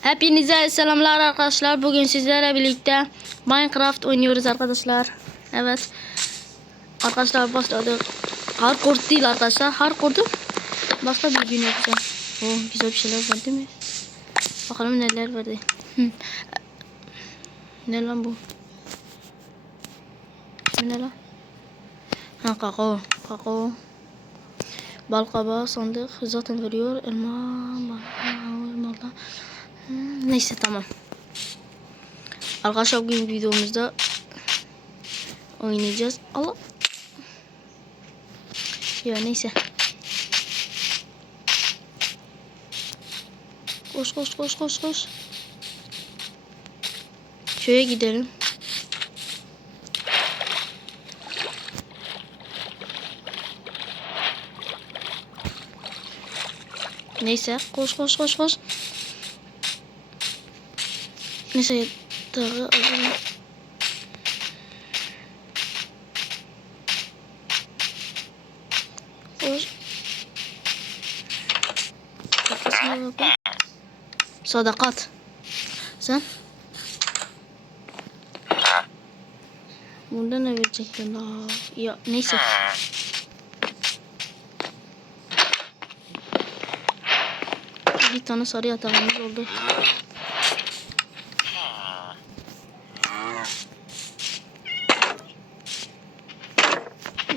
Hepinize selamlar arkadaşlar. Bugün sizlerle birlikte Minecraft oynuyoruz arkadaşlar. Evet. Arkadaşlar başladık. Hardcore değil arkadaşlar. Hardcore'du. Başka bir gün yapacağım. Oh, güzel bir şeyler var değil mi? Bakalım neler verdi. Ne lan bu? Bu ne lan? Ha kakao. Kakao. Bal kabağı sandık zaten veriyor. Elma, elma, elma. Hmm, Neyse tamam. Arkadaşlar bugün videomuzda oynayacağız. Allah. Ya neyse. Koş koş koş koş koş. Köye gidelim. Neyse koş koş koş koş. Neyse dağı alalım. Koş. Arkasına bakın. Sadakat. Sen? Bunda ne verecekler la? Ya neyse. Bir tane sarı yatağımız oldu.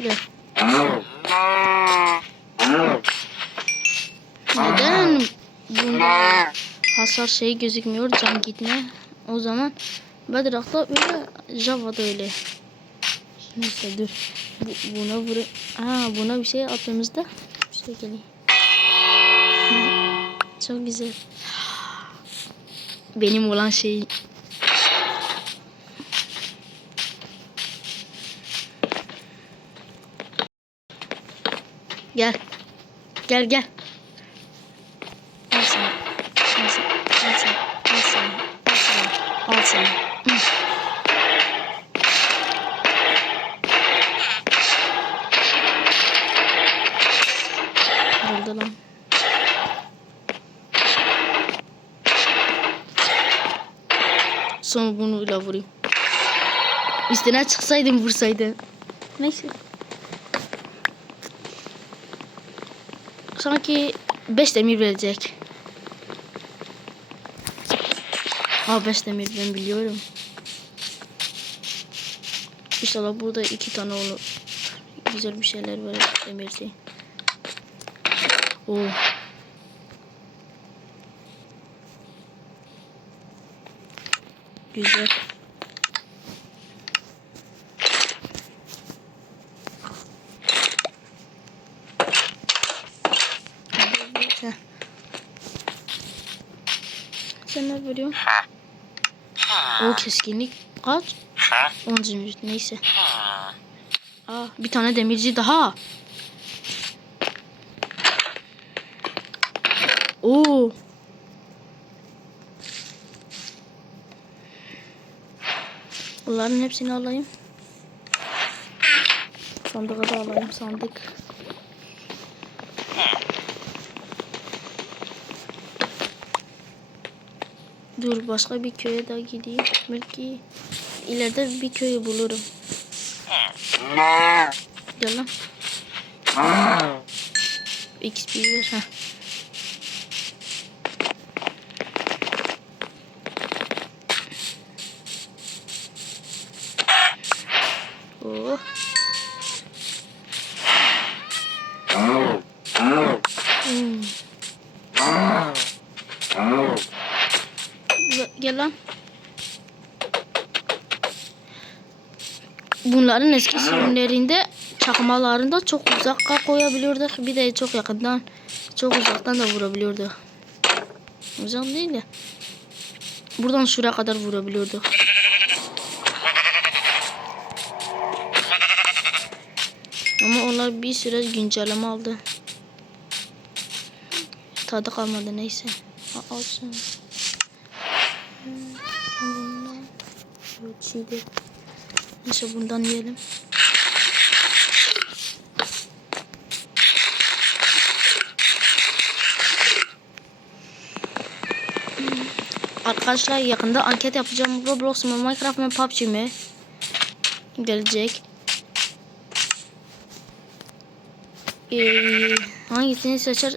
Gel. Neden bunda hasar şey gözükmüyor can gitme? O zaman Bedrock'ta öyle Java'da öyle. Neyse dur. Bu, buna vur. Ha buna bir şey attığımızda. Hı, Çok güzel. Benim olan şey. Gel. Gel gel. Vurayım. Üstüne çıksaydım vursaydı. Neyse. Sanki 5 demir verecek. Aa 5 demir ben biliyorum. İnşallah burada iki tane olur. Güzel bir şeyler var demirci. Oo. Güzel. Heh. Sen ne veriyorsun? O keskinlik kaç? 10 zümrüt neyse. Aa, bir tane demirci daha. Oo. Bunların hepsini alayım. Sandığı da alayım sandık. Dur başka bir köye daha gideyim. Belki ileride bir köyü bulurum. Gel lan. XP ver ha. Oh. Hmm. Gel- Gel lan. Bunların eski sürümlerinde çakmalarında çok uzakta koyabiliyorduk. Bir de çok yakından, çok uzaktan da vurabiliyorduk. Uzak değil de. Buradan şuraya kadar vurabiliyorduk. Ama onlar bir süre güncelleme aldı. Tadı kalmadı neyse. Aa, Olsun. Evet çiğdi. Neyse bundan yiyelim. Arkadaşlar yakında anket yapacağım. Roblox mu, Minecraft mı, PUBG mi? Gelecek. Ee, hangisini seçer?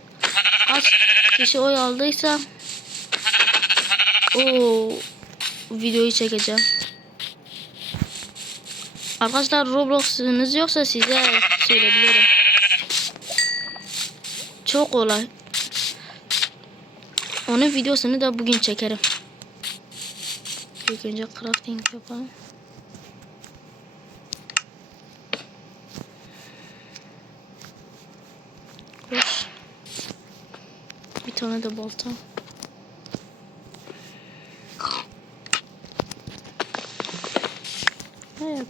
Kaç kişi oy aldıysa o videoyu çekeceğim. Arkadaşlar Roblox'unuz yoksa size söyleyebilirim. Çok kolay. Onun videosunu da bugün çekerim. İlk önce crafting yapalım. Bir tane de balta.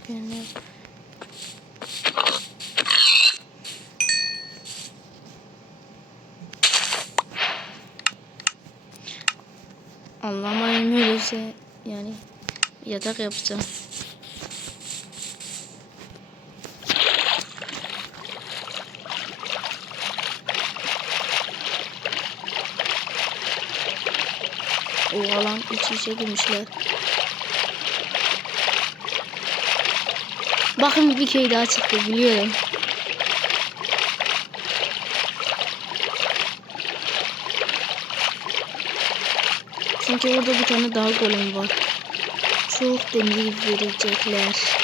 Ya? Allah'ıma ölürse yani yatak yapacağım. O alan iç içe girmişler. Bakın bir köy daha çıktı biliyorum. Sanki orada bir tane daha golem var. Çok demir verecekler.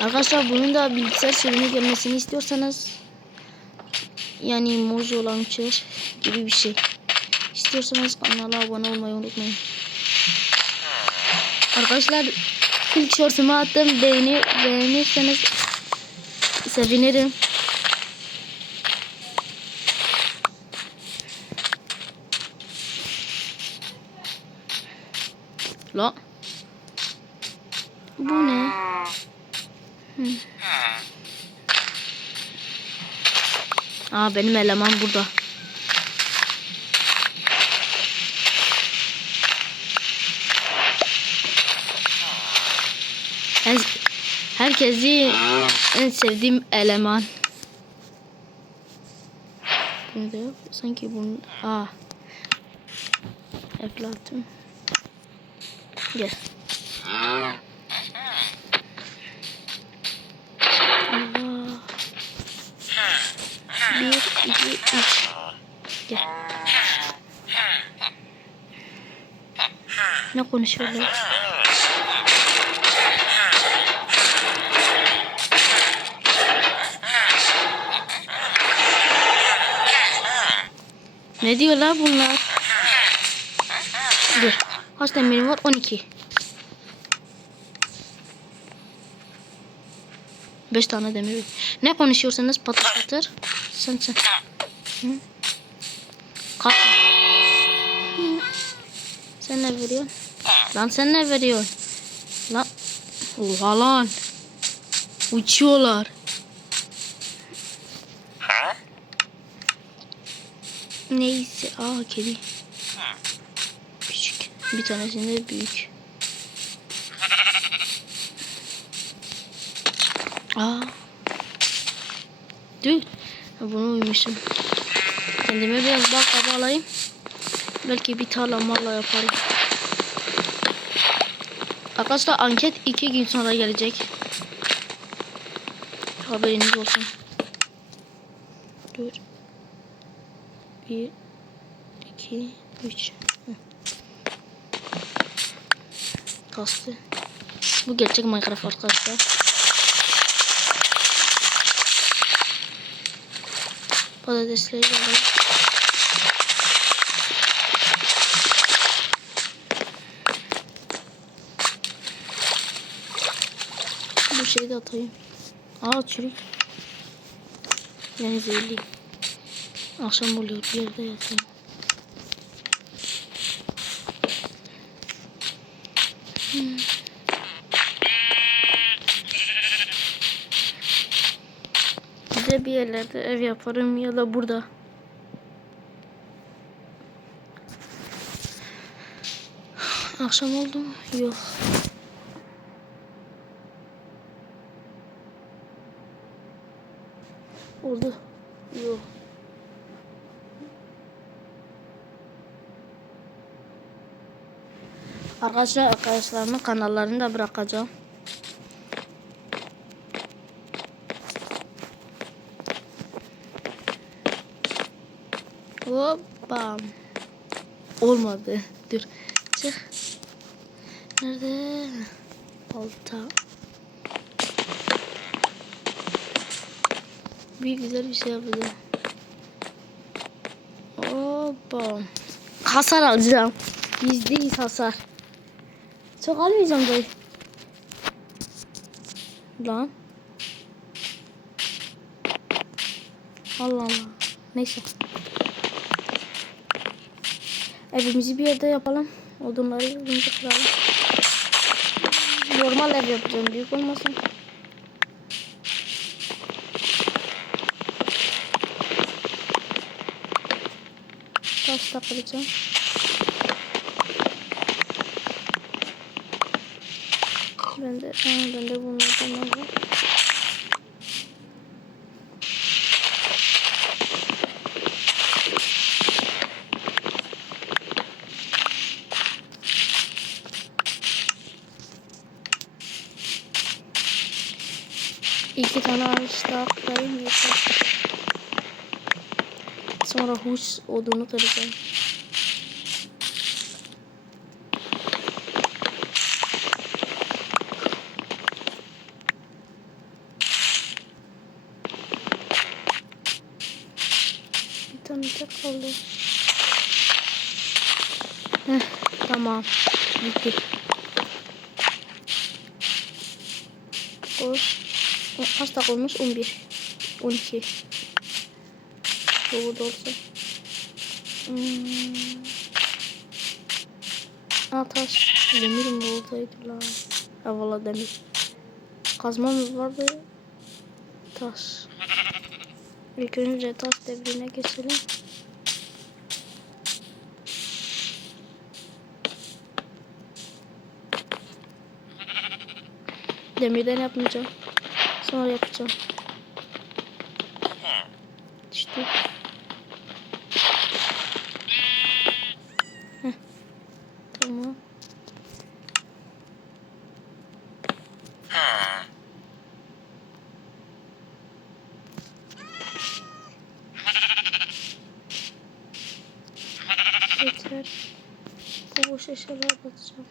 Arkadaşlar bunun da bilgisayar sürümü gelmesini istiyorsanız yani Mojo Launcher gibi bir şey. İstiyorsanız kanala abone olmayı unutmayın. Arkadaşlar ilk shortumu attım. Beğeni, beğenirseniz sevinirim. La. Bu ne? Hı. Aa benim eleman burada. En, herkesi en sevdiğim eleman. Bunda yok. Sanki bunun... Aa. Eflatun. Gel. Allah. Bir, iki, üç. Gel. Ne konuşuyorlar? Ne diyorlar bunlar? Dur. Kaç demirim var? 12. 5 tane demir. Ne konuşuyorsanız patır patır. Sen sen. Hı? Kalk. Sen ne veriyorsun? Lan sen ne veriyorsun? Lan. Oha lan. Uçuyorlar. Neyse. Aa kedi. Küçük. Bir tanesinde büyük. Aa. Dur. Bunu uymuşum. Kendime biraz kabı alayım. Belki bir tarla marla yaparım. Arkadaşlar anket iki gün sonra gelecek. Haberiniz olsun. Dur. Bir, iki, üç. Hı. Kastı. Bu gerçek Minecraft arkadaşlar. Patatesleri alalım. Bu şeyi de atayım. Aa çürük. Yani zehirli. Akşam oluyor bir yerde yatayım. Hmm. Bize bir yerlerde ev yaparım ya da burada. Akşam oldu mu? Yok. Oldu. Yok. Arkadaşlar arkadaşlarımın kanallarını da bırakacağım. Hoppa. Olmadı. Dur. Çık. Nerede? Alta. Bir güzel bir şey yapacağım. Hoppa. Hasar alacağım. Yüzde yüz hasar. Çok almayacağım dayı. Lan. Allah Allah. Neyse. Evimizi bir yerde yapalım. Odunları önce kıralım. Normal ev yapacağım. Büyük olmasın. Taş da. Ben de, bunlardan alayım. İki tane ağaç daha yeter. Sonra huş odunu kıracağım. Tek kaldı. Heh, tamam. Bitti. O kaç olmuş? 11. 12. Bu burada olsa. Hmm. Aa taş. Demirim buradaydı lan. Ha valla demir. Kazmamız vardı. Taş. İlk önce taş devrine geçelim. Demirden yapmayacağım. Sonra yapacağım. İşte. Heh. Tamam. Yeter. Bu boş eşyalar batacağım.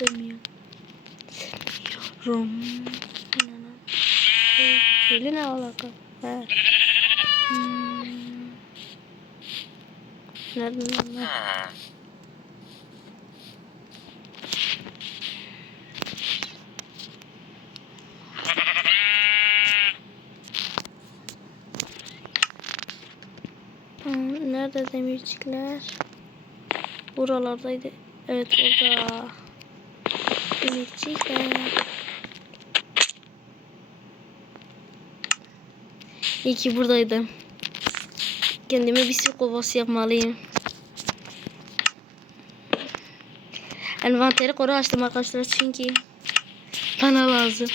İstemiyorum. Rom. Öyle ne alaka? He. Hmm. Nereden lan? Nerede demircikler? Buralardaydı. Evet orada. Demircikler. İyi ki buradaydım. Kendime bir su kovası yapmalıyım. Envanteri koru açtım arkadaşlar çünkü bana lazım.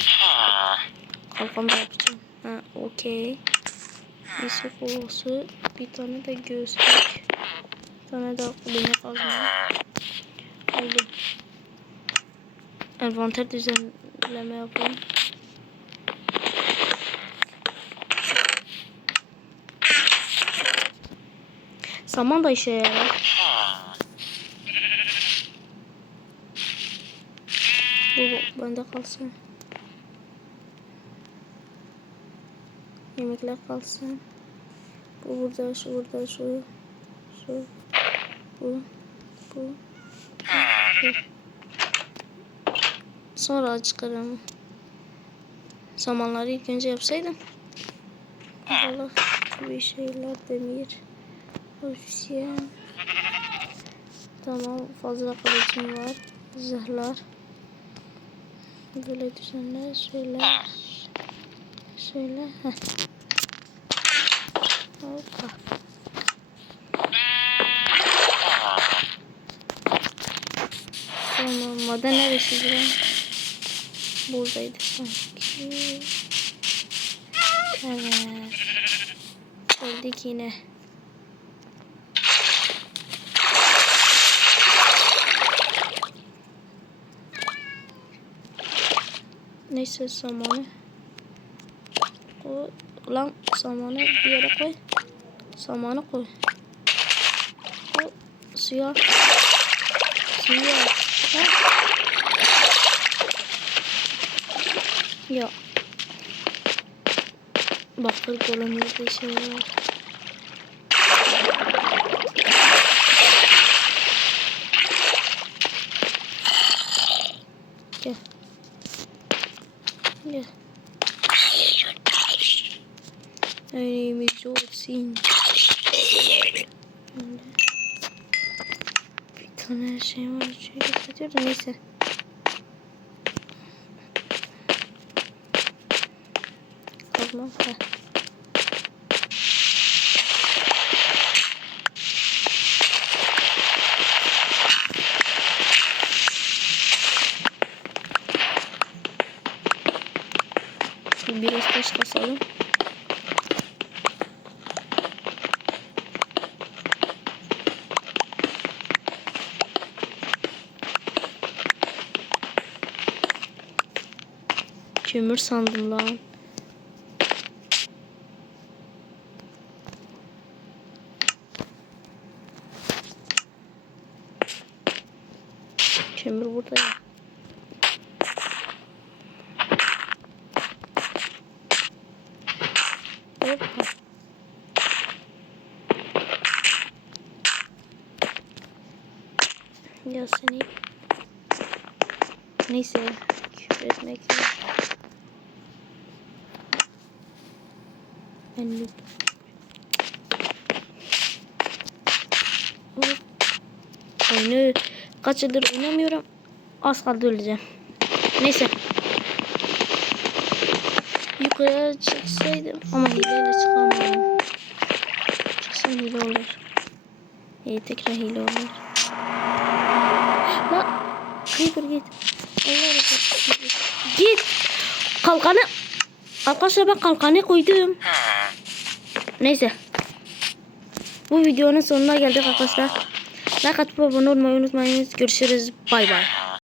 Kalkan da yapacağım. Ha, okey. Bir su kovası, bir tane de göğüslük. Bir tane de beni kazma. Aldım. Envanter düzenleme yapalım. Saman da işe yarar. Bu bende kalsın. Yemekler kalsın. Bu burada, şu burada, şu, şu, bu, bu. bu. Sonra çıkarım. Samanları ilk önce yapsaydım. Allah bir şeyler demir. Obsidian. Tamam fazla kılıcım var. Zırhlar. Böyle düzenle şöyle. Şöyle. Heh. Hoppa. Tamam maden neresi? Buradaydı sanki. Evet. Öldük yine. Neyse samanı. O, lan samanı bir yere koy. Samanı koy. O suya. Suya. Ha? Ya. Bakır golemlerde şey var. Gel. Gel. Neymiş olsun. Bir tane şey var. Şey gösteriyor da neyse. Heh. Biraz taş kasalım. Kömür sandım lan. Kömür burada ya. Hoppa. Ya seni. Neyse. Küfür etmek yok. Ben Oyunu kaç yıldır oynamıyorum. Az kaldı öleceğim. Neyse. Yukarıya çıksaydım ama hileyle çıkamıyorum. Çıksam hile olur. İyi tekrar hile olur. Lan Creeper git. Git. Kalkanı. Arkadaşlar ben kalkanı koydum. Neyse. Bu videonun sonuna geldik arkadaşlar. Like atıp abone olmayı unutmayınız. Görüşürüz. Bay bay.